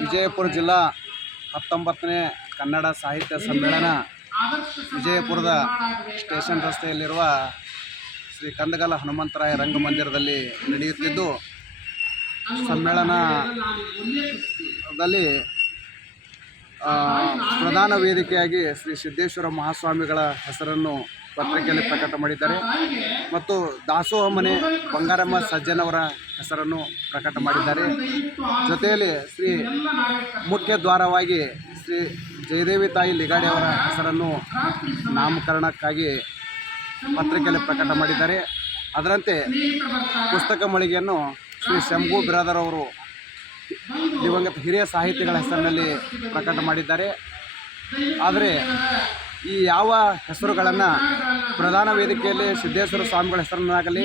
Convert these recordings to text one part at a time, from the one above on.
ವಿಜಯಪುರ ಜಿಲ್ಲಾ ಹತ್ತೊಂಬತ್ತನೇ ಕನ್ನಡ ಸಾಹಿತ್ಯ ಸಮ್ಮೇಳನ ವಿಜಯಪುರದ ಸ್ಟೇಷನ್ ರಸ್ತೆಯಲ್ಲಿರುವ ಶ್ರೀ ಕಂದಗಲ ಹನುಮಂತರಾಯ ರಂಗಮಂದಿರದಲ್ಲಿ ನಡೆಯುತ್ತಿದ್ದು ಸಮ್ಮೇಳನದಲ್ಲಿ ಪ್ರಧಾನ ವೇದಿಕೆಯಾಗಿ ಶ್ರೀ ಸಿದ್ದೇಶ್ವರ ಮಹಾಸ್ವಾಮಿಗಳ ಹೆಸರನ್ನು ಪತ್ರಿಕೆಯಲ್ಲಿ ಪ್ರಕಟ ಮಾಡಿದ್ದಾರೆ. ಮತ್ತು ದಾಸೋಹ ಮನೆ ಬಂಗಾರಮ್ಮ ಸಜ್ಜನವರ ಹೆಸರನ್ನು ಪ್ರಕಟ ಮಾಡಿದ್ದಾರೆ. ಜೊತೆಯಲ್ಲಿ ಶ್ರೀ ಮುಖ್ಯ ದ್ವಾರವಾಗಿ ಶ್ರೀ ಜಯದೇವಿ ತಾಯಿ ಲಿಗಾಡಿ ಅವರ ಹೆಸರನ್ನು ನಾಮಕರಣಕ್ಕಾಗಿ ಪತ್ರಿಕೆಯಲ್ಲಿ ಪ್ರಕಟ ಮಾಡಿದ್ದಾರೆ. ಅದರಂತೆ ಪುಸ್ತಕ ಮಳಿಗೆಯನ್ನು ಶ್ರೀ ಶಂಭು ಬಿರಾದರ್ ಅವರು ದಿವಂಗತ ಹಿರಿಯ ಸಾಹಿತಿಗಳ ಹೆಸರಿನಲ್ಲಿ ಪ್ರಕಟ ಮಾಡಿದ್ದಾರೆ. ಆದರೆ ಈ ಯಾವ ಹೆಸರುಗಳನ್ನು ಪ್ರಧಾನ ವೇದಿಕೆಯಲ್ಲಿ ಸಿದ್ದೇಶ್ವರ ಸ್ವಾಮಿಗಳ ಹೆಸರನ್ನಾಗಲಿ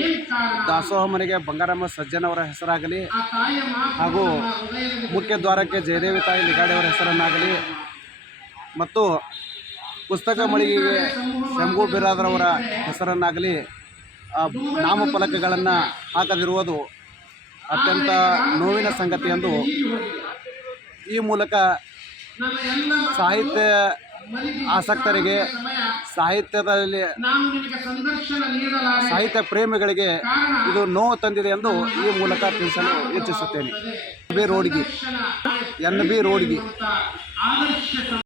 ದಾಸೋಹ ಮನೆಗೆ ಬಂಗಾರಮ್ಮ ಸಜ್ಜನವರ ಹೆಸರಾಗಲಿ, ಹಾಗೂ ಮುಖ್ಯ ದ್ವಾರಕ್ಕೆ ಜಯದೇವಿ ತಾಯಿ ಲಿಗಾಡಿಯವರ ಹೆಸರನ್ನಾಗಲಿ, ಮತ್ತು ಪುಸ್ತಕ ಮಳಿಗೆಗೆ ಶಂಭು ಬಿರಾದರವರ ಹೆಸರನ್ನಾಗಲಿ ನಾಮಫಲಕಗಳನ್ನು ಹಾಕದಿರುವುದು ಅತ್ಯಂತ ನೋವಿನ ಸಂಗತಿ ಎಂದು ಈ ಮೂಲಕ ಸಾಹಿತ್ಯ ಆಸಕ್ತರಿಗೆ ಸಾಹಿತ್ಯದಲ್ಲಿ ಸಾಹಿತ್ಯ ಪ್ರೇಮಿಗಳಿಗೆ ಇದು ನೋವು ತಂದಿದೆ ಎಂದು ಈ ಮೂಲಕ ತಿಳಿಸಲು ಇಚ್ಛಿಸುತ್ತೇನೆ. ಬಿ ರೋಡ್ಗಿ. N B ರೋಡ್ಗಿ.